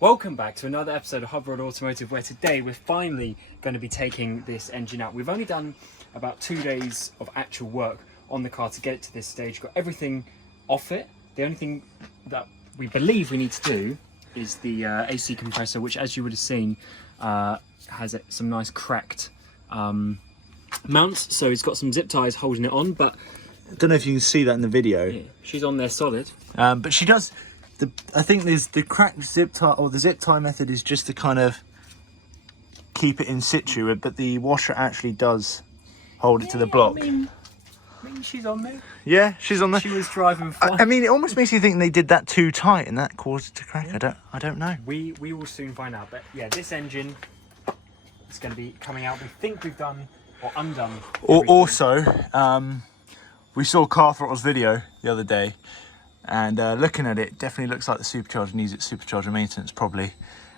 Welcome back to another episode of HudRod Automotive, where today we're finally going to be taking this engine out. We've only done about 2 days of actual work on the car to get it to this stage. Got everything off it. The only thing that we believe we need to do is the AC compressor, which, as you would have seen, has some nice cracked mounts. So it's got some zip ties holding it on, but I don't know if you can see that in the video. yeah, she's on there solid. But she does. I think there's the cracked zip tie, or the zip tie method is just to kind of keep it in situ, but the washer actually does hold it to the block. I mean, she's on there. Yeah, she's on there. She was driving fine. I mean, it almost makes you think they did that too tight and that caused it to crack. Yeah. I don't know. We will soon find out. But yeah, this engine is going to be coming out. We think we've done or undone. Also, we saw Car Throttle's video the other day, and looking at it, definitely looks like the supercharger needs its supercharger maintenance probably.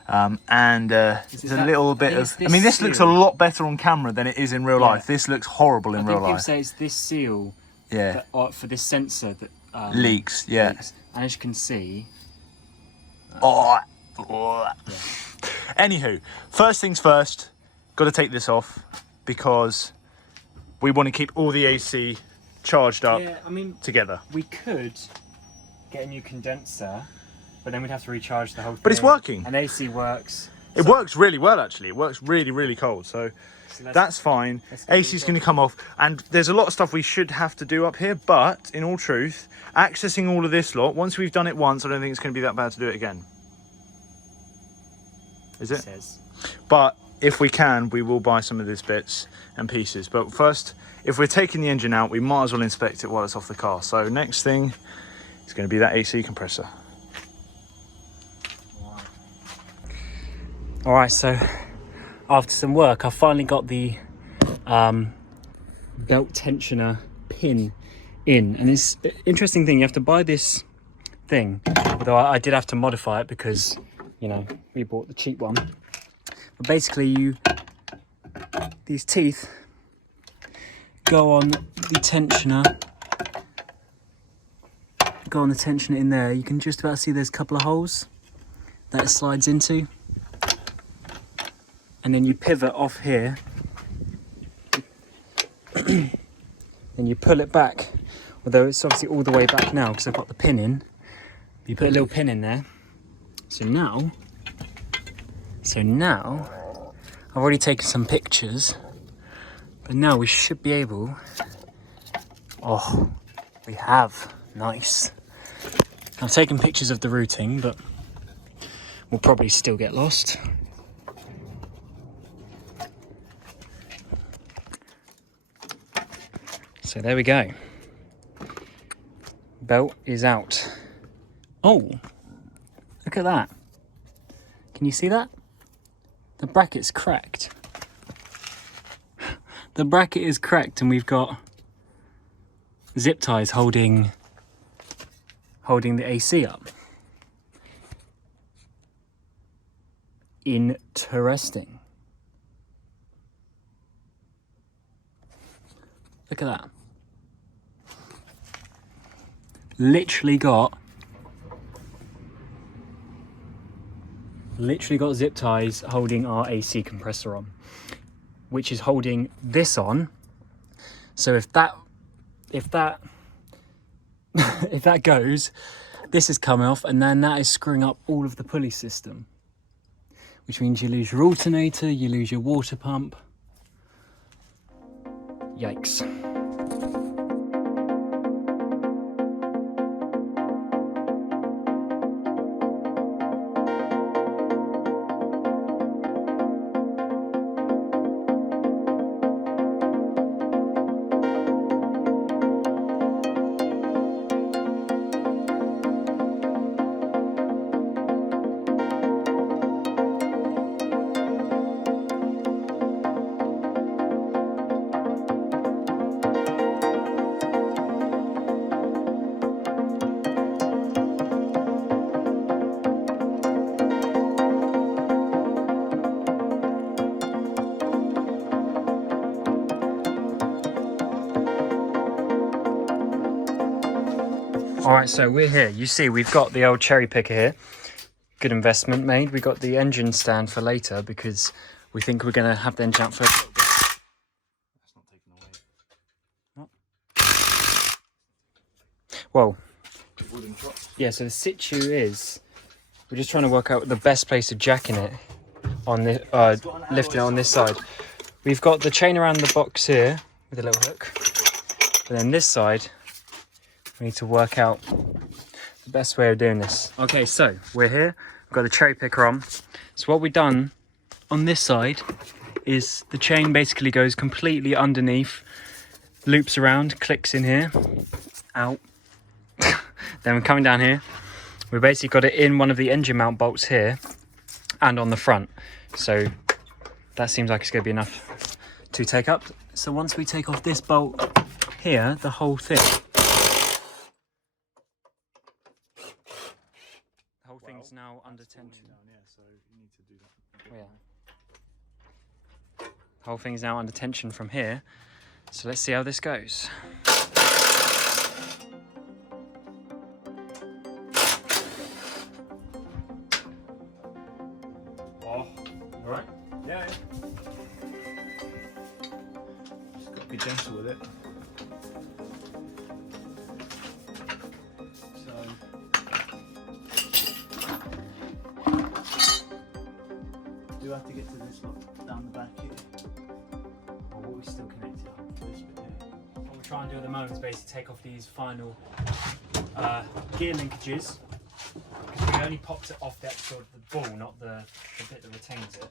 There's a little bit of. I mean, this looks a lot better on camera than it is in real life. This looks horrible in real life. I think people say it's this seal. Yeah. That, for this sensor that leaks. Yeah. Leaks. And as you can see. Yeah. Yeah. Anywho, first things first, got to take this off because we want to keep all the AC charged up together. We could get a new condenser, but then we'd have to recharge the whole thing. But it's working. And AC works. It works really well, actually. It works really, really cold. So that's fine. AC's going to come off. And there's a lot of stuff we should have to do up here. But in all truth, accessing all of this lot, once we've done it once, I don't think it's going to be that bad to do it again. Is it? But if we can, we will buy some of these bits and pieces. But first, if we're taking the engine out, we might as well inspect it while it's off the car. So next thing is going to be that AC compressor. All right, so after some work, I finally got the belt tensioner pin in. And it's an interesting thing, you have to buy this thing, although I did have to modify it because, you know, we bought the cheap one. But basically, these teeth go on the tensioner. Go on the tensioner in there. You can just about see there's a couple of holes that it slides into. And then you pivot off here. And you pull it back. Although it's obviously all the way back now because I've got the pin in. You put a little pin in there. So now, I've already taken some pictures. But now we should be able, we have, nice. I've taken pictures of the routing, but we'll probably still get lost. So there we go. Belt is out. Oh, look at that. Can you see that? The bracket's cracked. The bracket is cracked and we've got zip ties holding the AC up. Interesting. Look at that. Literally got zip ties holding our AC compressor on, which is holding this on. So if that if that goes, this is coming off, and then that is screwing up all of the pulley system, which means you lose your alternator, you lose your water pump. Yikes. All right, so we're here. You see, we've got the old cherry picker here. good investment made. We got the engine stand for later because we think we're going to have the engine out for a little bit. That's not taking away. Well, Wooden drops. yeah, so the situ is, we're just trying to work out the best place to jack in it on the, lifting it on this side. We've got the chain around the box here with a little hook. But then this side, we need to work out the best way of doing this. Okay, so we're here. We've got a cherry picker on. So what we've done on this side is the chain basically goes completely underneath, loops around, clicks in here, out. Then we're coming down here. We basically got it in one of the engine mount bolts here and on the front. So that seems like it's going to be enough to take up. So once we take off this bolt here, the whole thing, thing's now under tension. Yeah, so you need to do that. Oh, yeah. The whole thing's now under tension from here. So let's see how this goes. Oh, alright? Yeah. Just got to be gentle with it. Do have to get to this lot down the back here. Or what we still connected up to this bit here. What we're trying to do at the moment is basically take off these final gear linkages. Because we only popped it off the actual the ball, not the bit that retains it.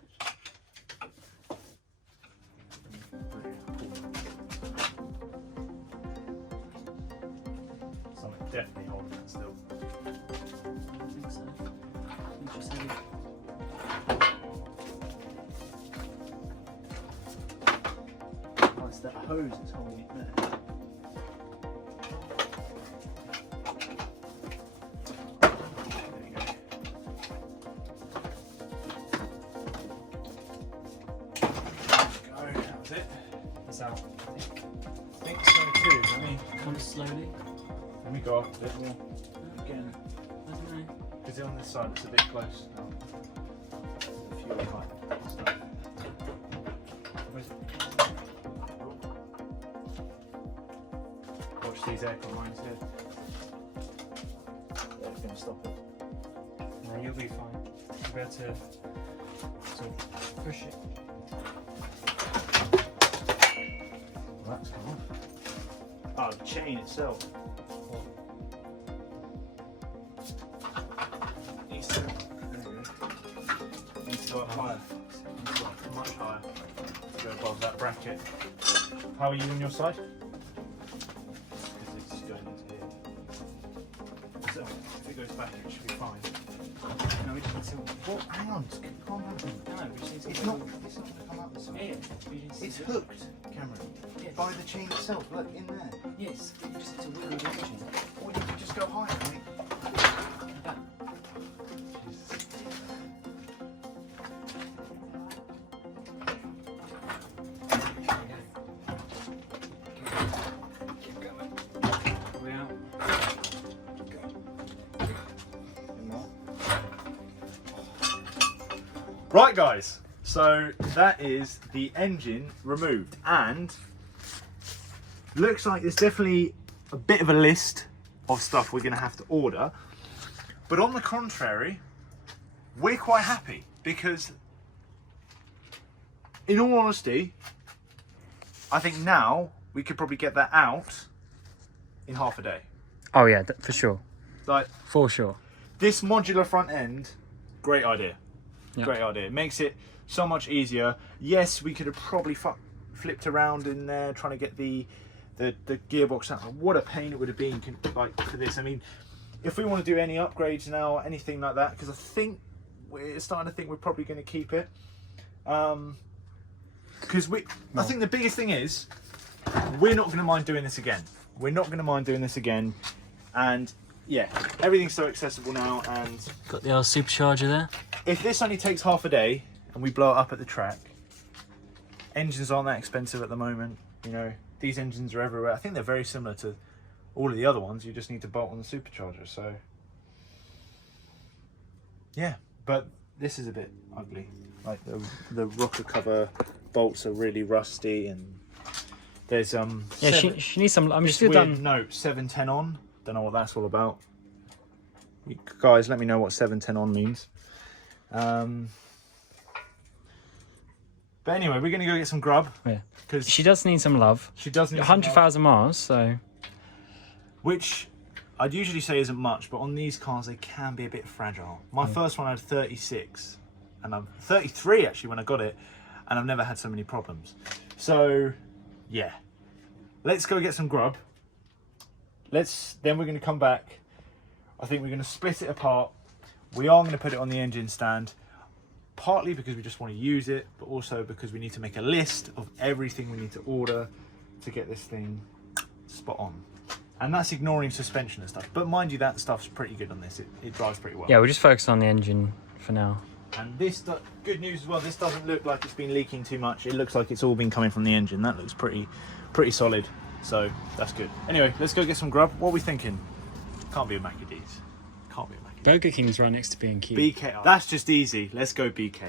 Something definitely holding it still. I don't think so. Interesting. Oh, it's that hose that's holding it there. There you go. Go, that was it. It's out. I think so too. Let me Come slowly. go up a bit more. Again, I don't know. because on this side it's a bit close now. There's a few behind. Watch these aircon lines here. They're going to stop it. No, you'll be fine. You'll be able to sort of push it. Well, that's come off. Oh, the chain itself. Needs to, there we go. Needs to go up higher. Needs to go up much higher. To go above that bracket. How are you on your side? Because it's going into here. So if it goes back, it should be fine. No, we just need to. Well, hang on, calm down. No, we just need to. It's not going to come out this way. It's hooked, Cameron. Yes. By the chain itself. Look in there. Yes, you just need to wiggle the engine. Or you could just go higher, mate. Back. Keep going. Way out. Right, guys. So that is the engine removed, and looks like there's definitely a bit of a list of stuff we're going to have to order. But on the contrary, we're quite happy because, in all honesty, I think now we could probably get that out in half a day. Oh yeah, for sure. Like, For sure. this modular front end, great idea. Yep. Great idea. It makes it so much easier. Yes, we could have probably flipped around in there trying to get the gearbox out. What a pain it would have been like for this. I mean, if we want to do any upgrades now, anything like that, because I think we're starting to think we're probably going to keep it. Because I think the biggest thing is we're not going to mind doing this again. We're not going to mind doing this again, and yeah, everything's so accessible now. And Got the old supercharger there. if this only takes half a day and we blow it up at the track, engines aren't that expensive at the moment. You know, these engines are everywhere. I think they're very similar to all of the other ones. You just need to bolt on the supercharger. So yeah, but this is a bit ugly. Like the rocker cover bolts are really rusty, and there's Yeah, she needs some. I'm just weird done. note 710 on. Don't know what that's all about. You guys, let me know what 710 on means. But anyway, we're gonna go get some grub. Yeah, because she does need some love. she does need 100,000 miles, so. which I'd usually say isn't much, but on these cars they can be a bit fragile. My first one had 36, and I'm 33 actually when I got it, and I've never had so many problems. So yeah, let's go get some grub. Then we're going to come back. I think we're going to split it apart. We are going to put it on the engine stand, partly because we just want to use it, but also because we need to make a list of everything we need to order to get this thing spot on. And that's ignoring suspension and stuff. But mind you, that stuff's pretty good on this. It drives pretty well. Yeah, we'll just focus on the engine for now. And this, good news as well, this doesn't look like it's been leaking too much. It looks like it's all been coming from the engine. That looks pretty solid. So that's good. Anyway, let's go get some grub. What are we thinking? Can't be a Mac and D's. Can't be a Mac and D's. Burger King's right next to B&Q. BK. That's just easy. Let's go BK.